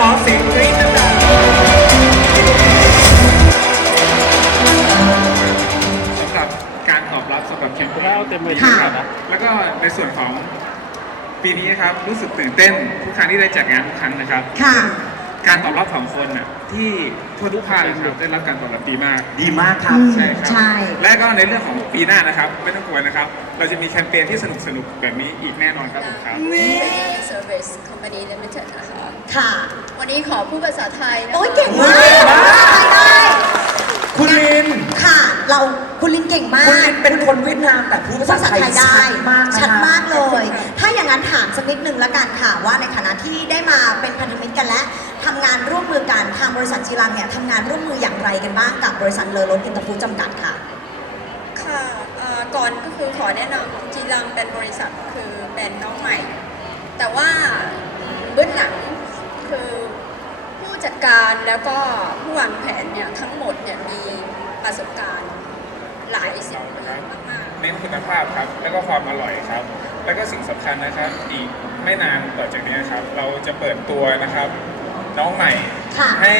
นี้นะครับขอเสียงกรี๊ดดังสำหรับการตอบรับสำหรับแคมเปญแล้วเต็มเลยค่ะนะแล้วก็ในส่วนของปีนี้นะครับรู้สึกตื่นเต้นทุกครั้งที่ได้จัดงานทุกครั้งนะครับ ค่ะ การตอบรับของคนน่ะที่ทั่วทุกภาคนะครับได้รับการตอบรับดีมากๆดีมากครับ อืมใช่ครับใช่ และก็ในเรื่องของปีหน้านะครับ ไม่ต้องกลัวนะครับ เราจะมีแคมเปญที่สนุกสนุกๆแบบนี้อีกแน่นอนครับผมครับ Service Company Limited นะคะ ค่ะ วันนี้ขอพูดภาษาไทยนะคะโอ้ยเก่งมากได้ คุณลิน ค่ะ เราคุณลินเก่งมาคุณกลินเป็นคนเวียดนามแต่พูดภาษาไทยได้ชัดมากนะชัดมากคเลรับยถ้าอย่างนั้นถามสักนิดนึงละกันค่ะว่าในฐานะที่ได้มาเป็นพันธมิตรกันและทำงานร่วมมือกันทางบริษัทจีรังเนี่ยทำงานร่วมมืออย่างไรกันบ้างกับบริษัทเลอรถอินเตอร์ฟู้ดจำกัดค่ะ ค่ะเอ่อก่อนก็คือขอแนะนำจีรังเป็นบริษัทคือเป็นน้องใหม่ แต่ว่าเบื้องหลังคือผู้จัดการ แล้วก็ผู้วางแผนเนี่ยทั้งหมดเนี่ยมีประสบการณ์หลายสิบปีมากๆเน้นคุณภาพครับ แล้วก็ความอร่อยครับ แล้วก็สิ่งสำคัญนะครับ อีกไม่นานต่อจากนี้ครับ เราจะเปิดตัวนะครับ น้องใหม่ ค่ะ ให้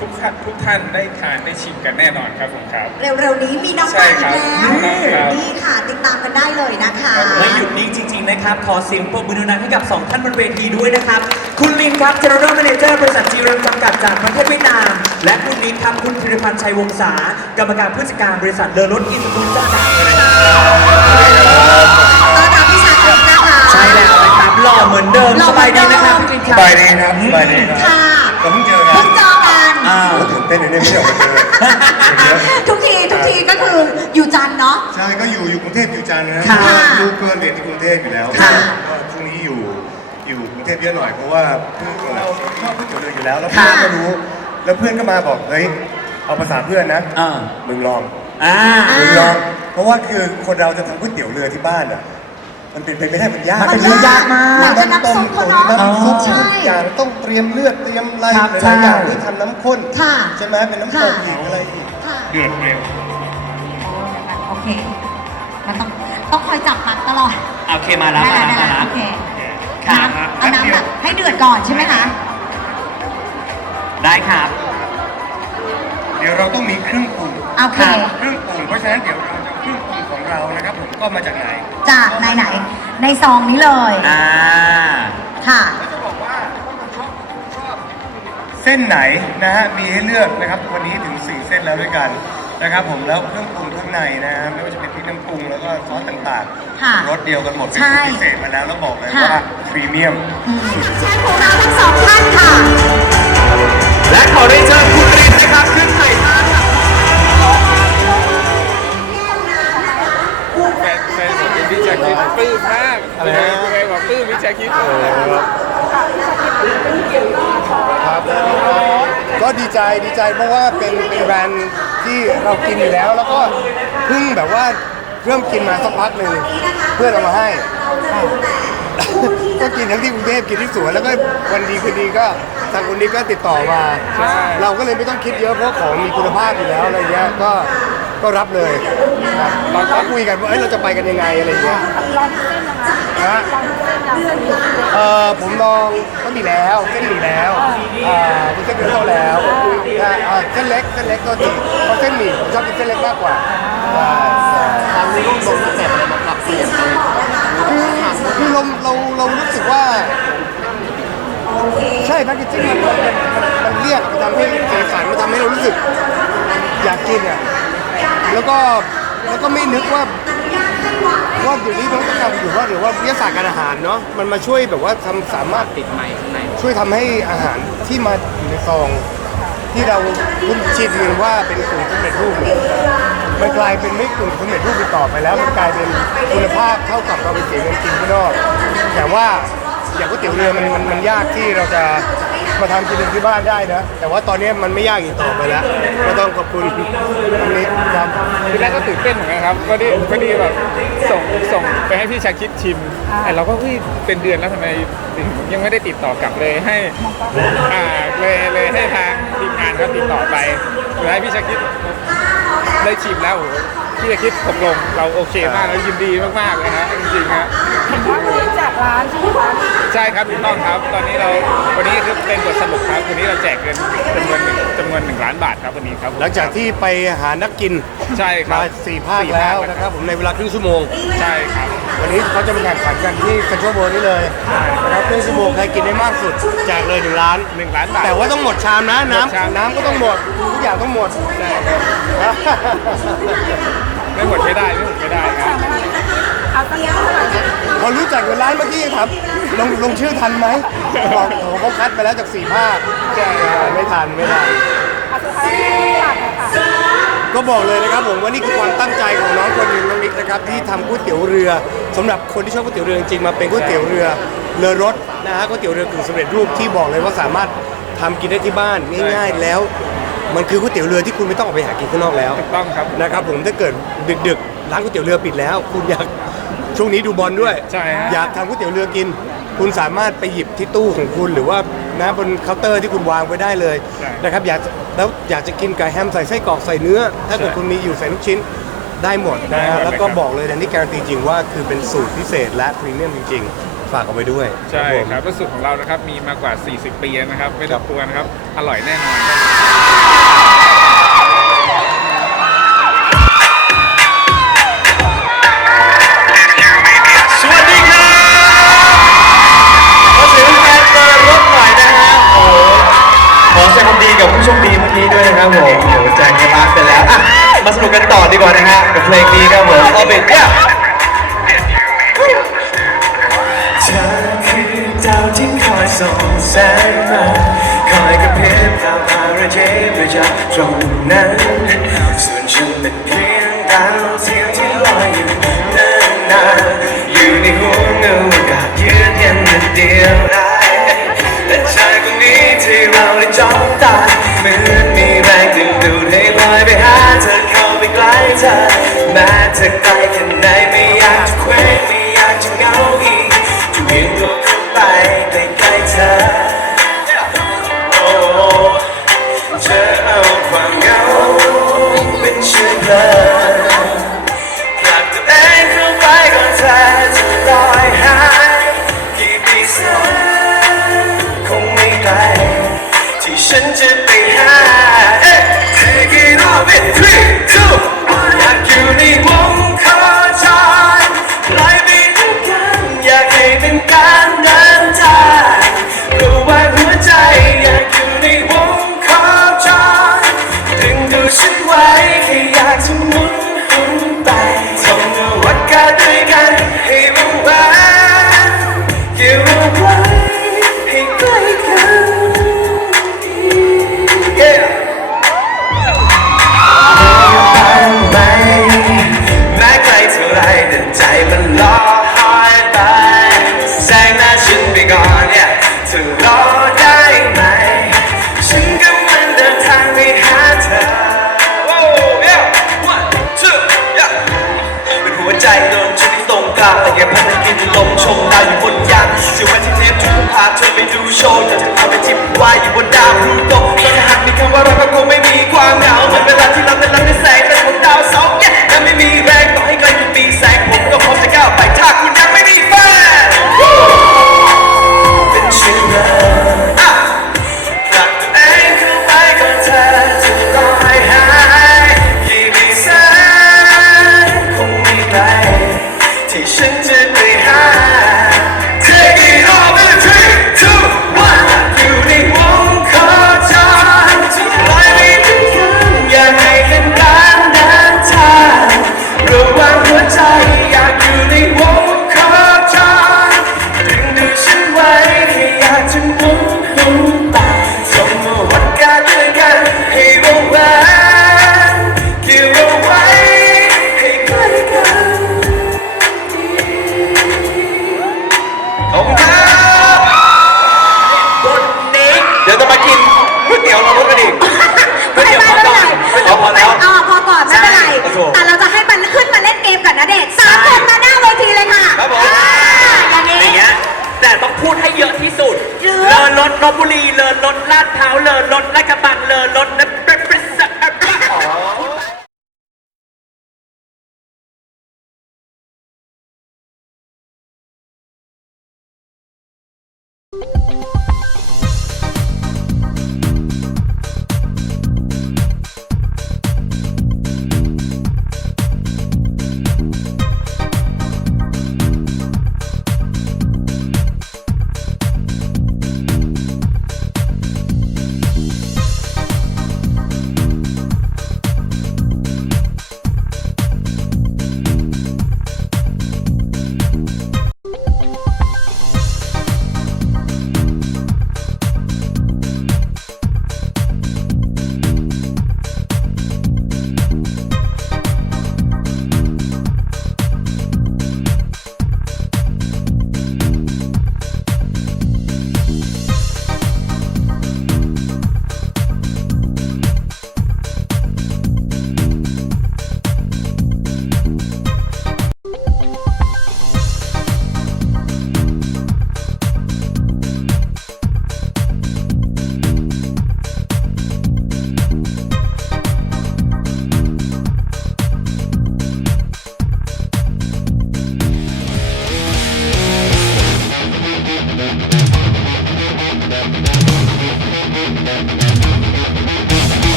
ทุกท่านทุกท่านได้ทานได้ชิมกันแน่นอนครับผมครับ เร็วๆนี้มีน้องใช่ใหม่อีครักบแล้วครับ นี่ค่ะ ติดตามกันได้เลยนะคะไม่หยุดนิ่งจริงๆ นะครับ ขอเสียงปรบมือดังๆให้กับ 2 ท่านบนเวทีด้วยนะครับ คุณลินครับ General Manager บริษัทจีรังจำกัดจากประเทศเวียดนาม และคุณลินครับ คุณพิรพันธ์ชัยวงศากรรมการผู้จัดการบริษัทเลอรถอินสตูดิโอจำกัดนะครับต้อนรับพี่ชาคริตนะคะใช่แล้วนะครับหล่อเหมือนเดิมหล่อสเหมืบาอยนเดิดีมไหมครับพี่ลินครับสบายดีครับสบายดีครับค่ะเราเพิ่งเจอกัเพิ่นงเจอกัน อ้าวโอ้ตื่นเต้นเลยเนี่ยไม่ได้ออกมาเจอเจันทร์นะค่ะลูกก็เรียนที่กรุงเทพอยู่แล้วค่ะ ก็ช่วงนี้อยู่อยู่กรุงเทพเยอะหน่อยเพราะว่าเพื่อนเราชอบก๋วยเตี๋ยวเรืออยู่แล้วแล้วเพื่อนค่ะก็รู้ แล้วเพื่อนก็มาบอกเฮ้ยเอาภาษาเพื่อนนะอ่ามึงลองอ่าอ่า มึงลอง เพราะว่าคือคนเราจะทำก๋วยเตี๋ยวเรือที่บ้านอะมันเป็นไปไม่ได้มันยากมันเป็นเรื่องยากมากไหนจะน้ำซุปเขาเนาะน้ำซุปใช่ทุกอย่างต้องเตรียมเลือดเตรียมอะไรครับหลายๆอย่างใช่ ที่ทำน้ำข้นค่ะใช่ไหมเป็นน้ำตกอีกอะไรอีก ค่ะเดือดเร็ว โอเคมันต้องต้ องคอยจับมัดตลอดโอเคมาแล้วได้มาแล้วแล้วได้มาแล้วแล้วโอเคครับ น้ำเอาน้ำแบบให้เดือดก่อนใช่ไหมคะ ได้ครับ เดี๋ยวเราต้องมีเครื่องปรุงโอเค เครื่องปรุงเพราะฉะนั้นเดี๋ยวเราจะเอาเครื่องปรุงของเรานะครับผมก็มาจากไหนจากไหนไหนในซองนี้เลย อ่า ค่ะจะบอกว่าเส้นไหนนะฮะมีให้เลือกนะครับวันนี้ถึง 4 เส้นแล้วด้วยกัน นะครับผมแล้วเครื่องปรุงข้างในนะฮะไม่ว่าจะเป็นพริกน้ำปรุงแล้วก็ซอสต่างค่ะๆรสเดียวกันหมดเป็นใช่สูตรพิเศษมาแล้วแล้วบอกเลยค่ะ ว่าพรีเมียม เชฟของเราทั้งสองท่านค่ะ และขอได้เชิญคุณลินนะครับขึ้นถ่ายภาพกับแฟนแฟนผมเป็นพี่ชาคิดปลื้มมากอะไรนะแฟนบอกปลื้มพี่ชาคิดก็ดีใจดีใจเพราะว่าเป็นเป็นแบรนด์ ที่เรากินอยู่แล้ว แล้วก็เพิ่งแบบว่าเริ่มกินมาสักพักหนึ่งเพื่อนเอามาให้ ก็กินทั้งที่กรุงเทพกินที่สวนแล้วก็วันดีคืนดีก็ทางคนนี้ก็ติดต่อมา เราก็เลยไม่ต้องคิดเยอะเพราะของมีคุณภาพอยู่แล้วอะไรเงี้ยก็ ก็รับเลยครับเราก็คุยกันว่าเอ้ยเราจะไปกันยังไงอะไรอย่างเงี้ยฮะเออผมลองก็มีแล้วเส้นหมี่แล้วอ่าเส้นเลือดแล้วอ่าอ่าเส้นเล็กเส้นเล็กก็ดีเพราะเส้นหมี่ผมชอบกินเส้นเล็กมากกว่าใช่ใช่ทางนี้ต้องลงสเต็ปอะไรมาปรับเปลี่ยนคือคือเราเราเรารู้สึกว่า ใช่แพคเกจจิ้งมันมันมันเรียกมันทำให้เก๋สันมันทำให้เรารู้สึกอยากกินอะ แล้วก็แล้วก็ไม่นึกว่าว่าเดี๋ยวนี้นวัตกรรมหรือว่าหรือว่าวิทยาศาสตร์การอาหารเนาะมันมาช่วยแบบว่าทำสามารถติดใหม่ข้างในช่วยทำให้อาหารที่มาอยู่ในซอง ที่เราคุ้นชินกันว่าเป็นกลุ่มสำเร็จรูปเนี่ยมันกลายเป็นไม่กลุ่มสำเร็จรูปอีกต่อไปแล้ว มันกลายเป็นคุณภาพเท่ากับเราไปเสียเงินกินข้างนอกแต่ว่าอย่างก๋วยเตี๋ยวเรือมันมันมันยากที่เราจะ มาทำกินเองที่บ้านได้นะ แต่ว่าตอนนี้มันไม่ยากอีกต่อไปแล้ว ก็ต้องขอบคุณตรงนี้ครับทีแรกก็ตื่นเต้นเหมือนกันครับก็ดีก็ดีแบบส่งส่งไปให้พี่ชาคิดชิมแต่เราก็เฮ้ยเป็นเดือนแล้วทำไมถึงยังไม่ได้ติดต่อกลับเลยให้อ่าเลยเลยให้ทางทีมงานเขาติดต่อไปสุดท้ายพี่ชาคิดได้ชิมแล้วโอ้โหพี่ชาคิดตกลงเราโอเคมากแล้วยินดีมากๆเลยฮะจริงๆฮะ จากร้านใช่ไหมคะใช่ครับถูกต้องครับ ตอนนี้เราวันนี้คือเป็นบทสรุปครับวันนี้เราแจกเงินจำนวนหนึ่งจำนวนหนึ่งล้านบาทครับวันนี้ครับผมหลังจากที่ไปหานักกินใช่ครัมาบสี่ภาคแล้วนะครับผมในเวลาครึ่งชั่วโมง ใช่ครับ วันนี้เขาจะมาแข่งขันกันที่เซ็นทรัลเวิลด์นี่เลยนะครับครึ่งชั่วโมงใครกินได้มากสุดแจกเลยหนึ่งล้าน หนึ่งล้านบาท แต่ว่าต้องหมดชามนะหมดชาม น้ำน้ำก็ต้องหมดทุกอย่างต้องหมด ไม่หมดไม่ได้ไม่หมดไม่ได้ครับ พอรู้จักเงินล้านเมื่อกี้ถามลงลงชื่อทันไหมบอกโอ้โหเขาคัดไปแล้วจากสี่ภาคไม่ทันไม่ทันก็บอกเลยนะครับผมว่านี่คือความตั้งใจของน้องคนหนึ่งน้องนิกนะครับที่ทำก๋วยเตี๋ยวเรือสำหรับคนที่ชอบก๋วยเตี๋ยวเรือจริงๆมาเป็นก๋วยเตี๋ยวเรือเรือรถนะฮะก๋วยเตี๋ยวเรือกึ่งสำเร็จรูปที่บอกเลยว่าสามารถทำกินได้ที่บ้านง่ายๆแล้ว มันคือก๋วยเตี๋ยวเรือที่คุณไม่ต้องออกไปหากินข้างนอกแล้ว ถูกต้องครับ นะครับผมถ้าเกิดดึกๆ ร้านก๋วยเตี๋ยวเรือปิดแล้ว คุณอยาก ช่วงนี้ดูบอลด้วยใช่ฮะ อยากทำก๋วยเตี๋ยวเรือกิน คุณสามารถไปหยิบที่ตู้ของคุณ หรือว่านะบนเคาน์เตอร์ที่คุณวางไว้ได้เลยใช่นะครับอยากแล้วอยากจะกินไก่แฮมใส่ไส้กรอกใส่เนื้อ ถ้าเกิดคุณมีอยู่ใส่ลูกชิ้นได้หมดนะได้หมฮะดเลยแล้วก็ครับบอกเลยนะนี่การันตีจริงว่าคือเป็นสูตรพิเศษและพรีเมียมจริง ๆ ฝากเอาไว้ด้วยใช่ผม ครับแล้วสูตรของเรานะครับมีมากกว่า 40 ปีแล้วนะครับ ไม่ต้องกลัวนะครับ อร่อยแน่นอนครับ ครับผมโหแจกเงินล้านไปแล้วอะมาสนุกกันต่อดีกว่านะฮะกับเพลงนี้ครับผมเอาเป็นเนี่ยเธอคือดาวที่คอยส่องแสงมาคอยกระพริบตามหาระเจประจากตรงนั้น ส่วนฉันเป็นเพียงดาวเทียมที่ลอยอยู่นานๆอยู่ในหัวเงาอากาศยืนยันมันเดียว แม้เธอไกลแค่ไหนไม่อยากจะเคว้งไม่อยากจะเหงาอีกจะเวียนตัวขึ้นไปใกล้ๆเธอโอ้เธอเอาความเหงาเป็นเชื้อเพลิง นหุ ลบบุรีเลินรถลาดเท้าวเลินรถลาดกระบังเลินรถนะ